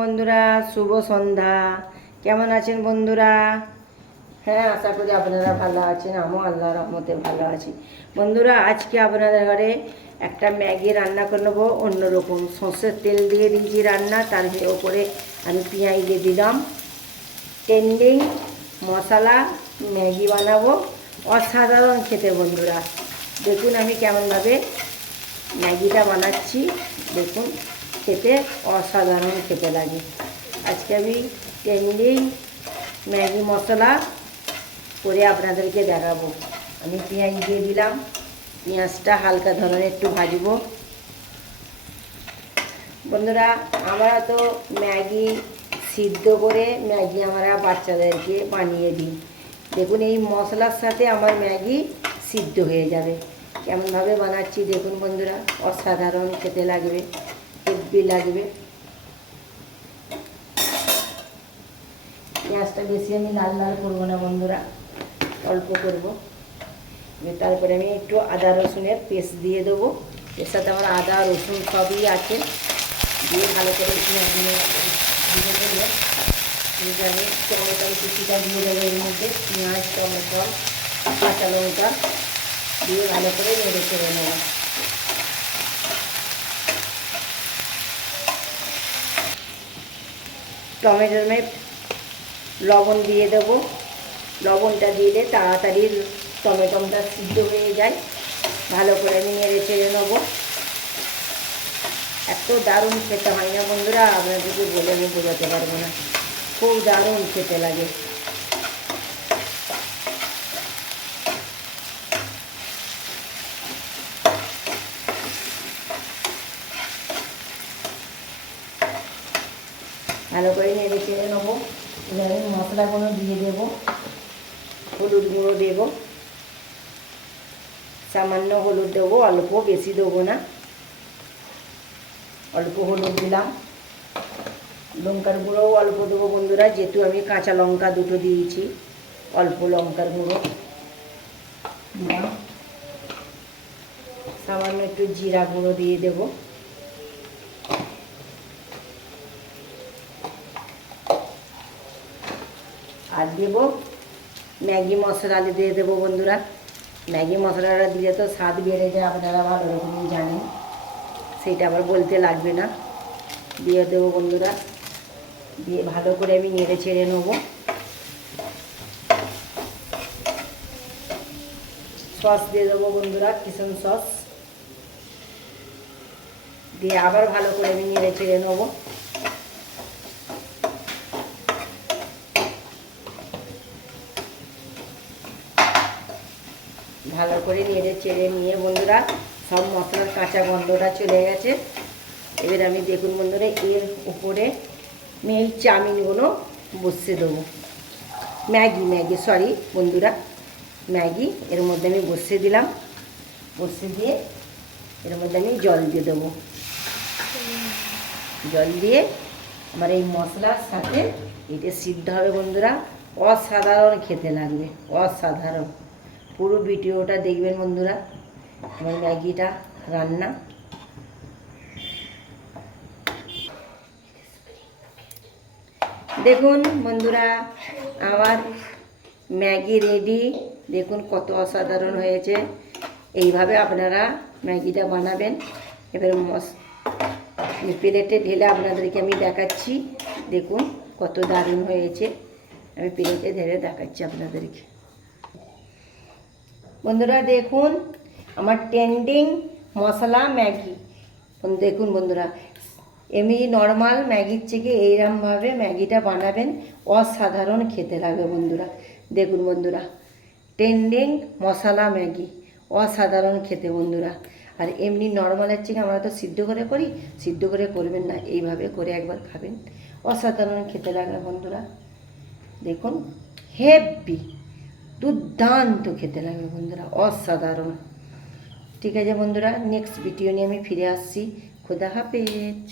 বন্ধুরা, শুভ সন্ধ্যা। কেমন আছেন বন্ধুরা? হ্যাঁ, আশা করি আপনারা ভালো আছেন। আমিও আল্লাহর রহমতে ভালো আছি। বন্ধুরা, আজকে আপনাদের ঘরে একটা ম্যাগি রান্না করে নেবো অন্যরকম। সর্ষের তেল দিয়ে দিয়েছি রান্না, তার ওপরে আমি পেঁয়াজ দিয়ে দিলাম। ট্রেন্ডিং মশলা ম্যাগি বানাবো, অসাধারণ খেতে বন্ধুরা। দেখুন আমি কেমনভাবে ম্যাগিটা বানাচ্ছি। দেখুন, খেতে অসাধারণ খেতে লাগে। আজকে আমি ট্রেন্ডিং ম্যাগি মশলা করে আপনাদেরকে দেখাবো। আমি পেঁয়াজ দিয়ে দিলাম, পেঁয়াজটা হালকা ধরনের একটু ভাজবো। বন্ধুরা, আমরা তো ম্যাগি সিদ্ধ করে ম্যাগি আমরা বাচ্চাদেরকে বানিয়ে দিই। দেখুন, এই মশলার সাথে আমার ম্যাগি সিদ্ধ হয়ে যাবে। কেমনভাবে বানাচ্ছি দেখুন বন্ধুরা, অসাধারণ খেতে লাগবে, হেব্বি লাগবে। পেঁয়াজটা বেশি আমি লাল লাল করবো না বন্ধুরা, অল্প করব। তারপরে আমি একটু আদা রসুনের পেস্ট দিয়ে দেবো। এর সাথে আমার আদা রসুন সবই আছে, দিয়ে ভালো করে দিয়ে দেবো। আমি টমেটোর কুচিটা দিয়ে দেবো এর মধ্যে, পেঁয়াজ, টমেটো, কাঁচা লঙ্কা দিয়ে ভালো করে নেড়ে চেড়ে নেব। টমেটোর লবণ দিয়ে দেবো। লবণটা দিলে তাড়াতাড়ি টমেটোটা সিদ্ধ হয়ে যায়। ভালো করে আমি নেড়ে চেড়ে নেবো। এত দারুণ খেতে হয় না বন্ধুরা, আপনাদেরকে বলে আমি বোঝাতে পারবো না। খুব দারুণ খেতে লাগে। ভালো করে নেড়ে চেড়ে নেবো। এবার আমি মশলাগুলো দিয়ে দেবো। হলুদ গুঁড়ো দেবো, সামান্য হলুদ দেবো, অল্প, বেশি দেবো না, অল্প হলুদ দিলাম। লঙ্কার গুঁড়োও অল্প দেবো বন্ধুরা, যেহেতু আমি কাঁচা লঙ্কা দুটো দিয়েছি। অল্প লঙ্কার গুঁড়ো, সামান্য একটু জিরা গুঁড়ো দিয়ে দেবো। আর দেবো ম্যাগি মশলা দিয়ে দেবো বন্ধুরা। ম্যাগি মশলাটা দিলে তো স্বাদ বেড়ে যায়, আপনারা ভালো রকমই জানেন, সেটা আবার বলতে লাগবে না। দিয়ে দেবো বন্ধুরা, দিয়ে ভালো করে আমি নেড়ে ছেড়ে নেবো। সস দিয়ে দেবো বন্ধুরা, কিচেন সস দিয়ে আবার ভালো করে আমি নেড়ে ছেড়ে নেবো। ভালো করে নেড়ে চেড়ে নিয়ে বন্ধুরা, সব মশলার কাঁচা গন্ধটা চলে গেছে। এবার আমি দেখুন বন্ধুরা, এর উপরে মেল চাউমিনগুলো বসিয়ে দেবো। ম্যাগি সরি বন্ধুরা, ম্যাগি এর মধ্যে আমি বসিয়ে দিলাম। বসিয়ে দিয়ে এর মধ্যে আমি জল দিয়ে দেবো। জল দিয়ে আমার এই মশলার সাথে এটা সিদ্ধ হবে বন্ধুরা। অসাধারণ খেতে লাগবে, অসাধারণ। পুরো ভিডিওটা দেখবেন বন্ধুরা, আমার ম্যাগিটা রান্না। দেখুন বন্ধুরা, আমার ম্যাগি রেডি। দেখুন কত অসাধারণ হয়েছে। এইভাবে আপনারা ম্যাগিটা বানাবেন। এবার প্লেটে ঢেলে আপনাদেরকে আমি দেখাচ্ছি। দেখুন কত দারুণ হয়েছে। আমি প্লেটে ঢেলে দেখাচ্ছি আপনাদেরকে। বন্ধুরা দেখুন আমার ট্রেন্ডিং মশলা ম্যাগি। দেখুন বন্ধুরা, এমনি নর্মাল ম্যাগির থেকে এইরকমভাবে ম্যাগিটা বানাবেন, অসাধারণ খেতে লাগে বন্ধুরা। দেখুন বন্ধুরা, ট্রেন্ডিং মশলা ম্যাগি, অসাধারণ খেতে বন্ধুরা। আর এমনি নর্মালের থেকে আমরা তো সিদ্ধ করে করি, সিদ্ধ করে করবেন না, এইভাবে করে একবার খাবেন, অসাধারণ খেতে লাগে বন্ধুরা। দেখুন হেব্বি, দুর্দান্ত খেতে লাগে বন্ধুরা, অসাধারণ। ঠিক আছে বন্ধুরা, নেক্সট ভিডিও নিয়ে আমি ফিরে আসছি। খোদা হাফেজ।